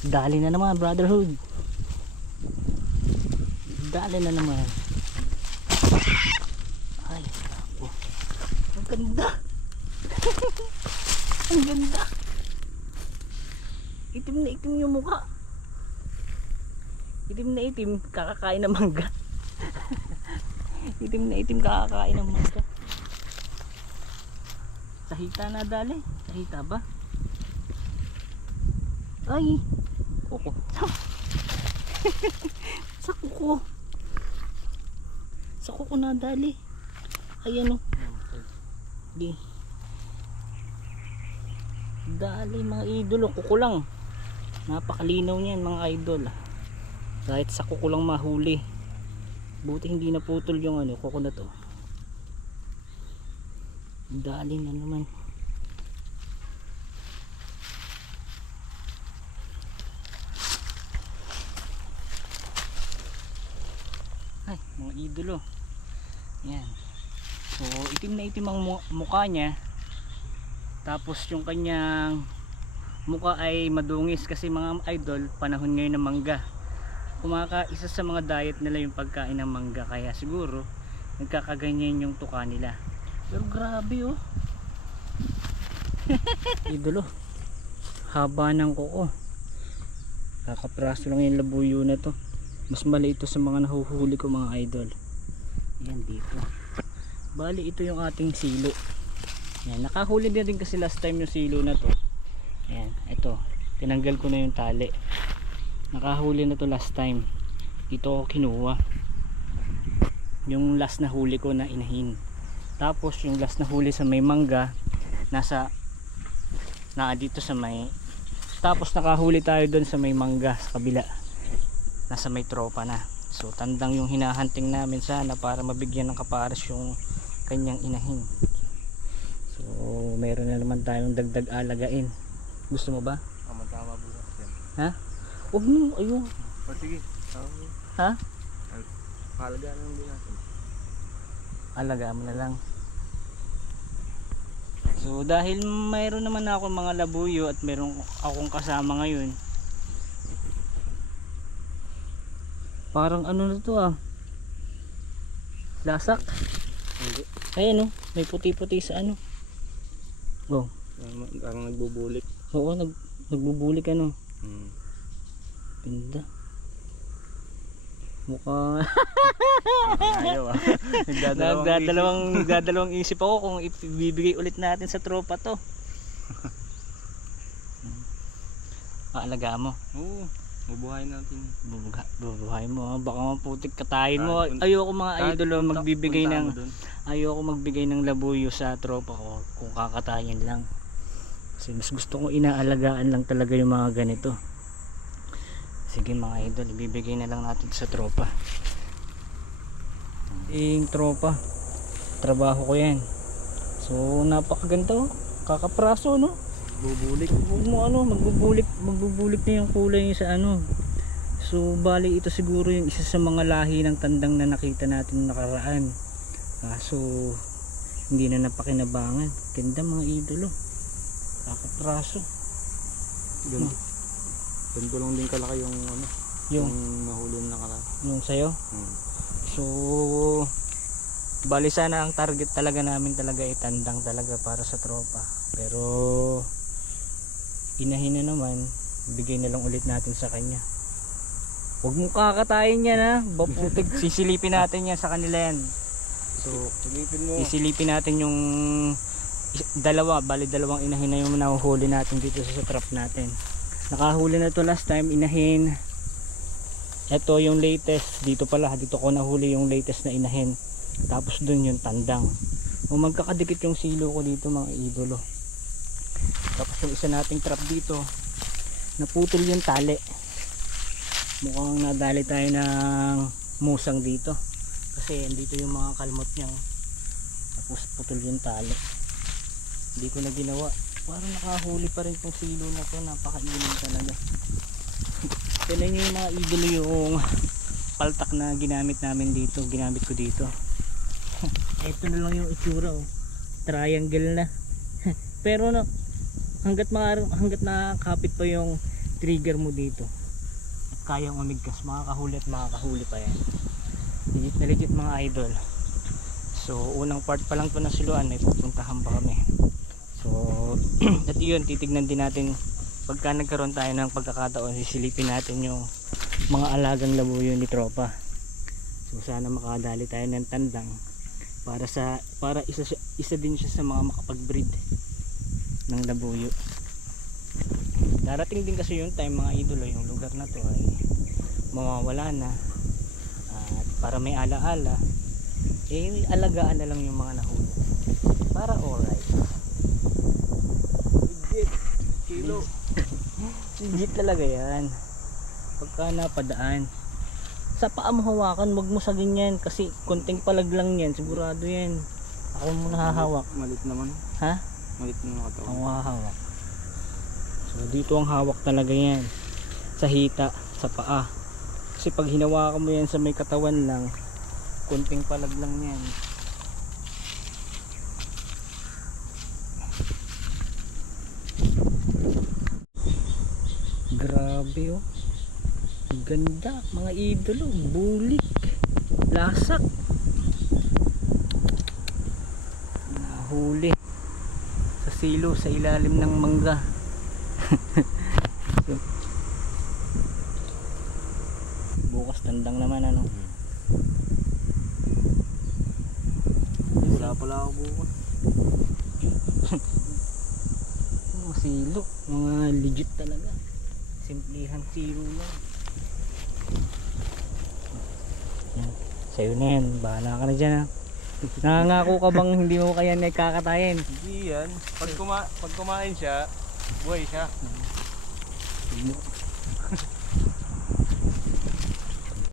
Dali na naman, brotherhood. Dali na naman. Ay, ako. Ang ganda. Ang ganda. Itim na itim yung mukha. Itim na itim, kakakain ng mangga. itim na itim, kakakain ng mangga. Sahita na dali. Sahita ba? Ay! Kuko. Sa kuko. Sa kuko na dali. Ayan o. Di. Dali mga idol. Kuko lang. Napakalinaw niyan mga idol. Kahit sa kuko lang mahuli. Buti hindi naputol yung ano, kuko na to. Dali na naman. Ay, mga idolo. Yan. So, itim na itim ang mu- mukha niya. Tapos yung kanyang mukha ay madungis kasi mga idol, panahon ngayon ng mangga. Kumaka isa sa mga diet nila yung pagkain ng mangga kaya siguro nagkakaganyan yung tuka nila. Pero grabe oh. idolo. Haba ng kuko. Kakapraso lang yung labuyo na to. Mas maliit ito sa mga nahuhuli ko mga idol. Yan dito. Bali ito yung ating silo. Yan, nakahuli din din kasi last time yung silo na to. Yan, ito. Tinanggal ko na yung tali. Nakahuli na to last time. Dito ako kinuha. Yung last na huli ko na inahin. Tapos yung last na huli sa may mangga nasa na dito sa may tapos nakahuli tayo doon sa may mangga sa kabila nasa may tropa na so tandang yung hinahunting namin sana para mabigyan ng kapares yung kanyang inahin so meron na naman tayong dagdag alagain gusto mo ba? Tama-tama bukas yan. ha? huwag mo ayun O sige. Tama. ha? Palagaan lang din natin. alaga mo na lang so dahil mayroon naman ako mga labuyo at meron akong kasama ngayon parang ano na to ah lasak ayan oh may puti puti sa ano oh Parang- nagbubulik. oo nag, nagbubulik ano Hmm. ganda mukha Ayaw ah. Nagdadalawang nagdadalawang nagdadalawang isip ako kung ibibigay ulit natin sa tropa to aalagaan mo. Oo. Mabuhay natin. Bubuha, bubuhay mo ha? baka maputik katayin mo. Ayoko mga Kahit idol oh, punta- magbibigay punta ng ayoko magbigay ng labuyo sa tropa ko kung kakatayin lang. Kasi mas gusto kong inaalagaan lang talaga yung mga ganito. Sige mga idol ibibigay na lang natin sa tropa. Yung tropa trabaho ko yan. So napakaganda oh. Kakapraso no Bubulik. huwag mo ano magbubulik magbubulik na yung kulay niya sa ano so bali ito siguro yung isa sa mga lahi ng tandang na nakita natin nakaraan kaso hindi na napakinabangan ganda mga idolo kakapraso Ganito. Ganito lang din kalaki yung ano. yung Yung nahuli na nakaraan. yung sayo Hmm. so bali sana ang target talaga namin talaga ay tandang talaga para sa tropa pero inahin na naman bigay na lang ulit natin sa kanya. Huwag mo kakatayin yan ha? Baputig sisilipin natin yan sa kanila yan. So Silipin mo. isilipin natin yung dalawa. Bali dalawang inahin na yung nahuhuli natin dito sa, sa trap natin. Nakahuli na to last time inahin. Ito yung latest. Dito pala dito ko nahuli yung latest na inahin. Tapos dun yung tandang. O magkakadikit yung silo ko dito mga idolo tapos yung isa nating trap dito naputol yung tali. Mukhang nadali tayo ng musang dito. Kasi andito yung mga kalmot niya oh. tapos putol yung tali. Hindi ko na ginawa. Parang nakahuli pa rin tong silo na to. Napakainit talaga. Tignan nyo yung mga idolo yung paltak na ginamit namin dito ginamit ko dito. Ito na lang yung itsura oh. triangle na. Pero no hanggat maaari hanggat nakakapit pa yung trigger mo dito. Kayang umigkas makakahuli at makakahuli pa yan. Legit na legit mga idol. So unang part pa lang to na siluan may pupuntahan pa kami. So at yun titignan din natin pagka nagkaroon tayo ng pagkakataon sisilipin natin yung mga alagang labuyo ni tropa. So sana makadali tayo ng tandang para sa para isa isa din siya sa mga makapag-breed ng labuyo. Darating din kasi yung time mga idolo yung lugar na to ay mawawala na. At para may alaala eh alagaan na lang yung mga nahuli. Para alright. Legit. Kilo. legit talaga yan. Pagka napadaan. Sa paa mo hawakan wag mo sa ganyan. Kasi konting palag lang yan sigurado yan. Ako mo nahahawak Malit naman. ha Malit naman katawan. ang hahawak so dito ang hawak talaga yan. Sa hita sa paa. Kasi pag hinawakan mo yan sa may katawan lang konting palag lang yan. Grabe oh. Ganda. Mga idolo bulik lasak. Nahuli silo sa ilalim ng mangga. So, bukas tandang naman ano? Wala pala ako bukas. mga silo. Mga legit talaga. Simplihan silo lang. Yan. Sa'yo na yan. Bahala ka na dyan ha nangangako ka bang hindi mo kaya nagkakatayin Hindi yan. Pag, kuma pag kumain siya, buhay siya.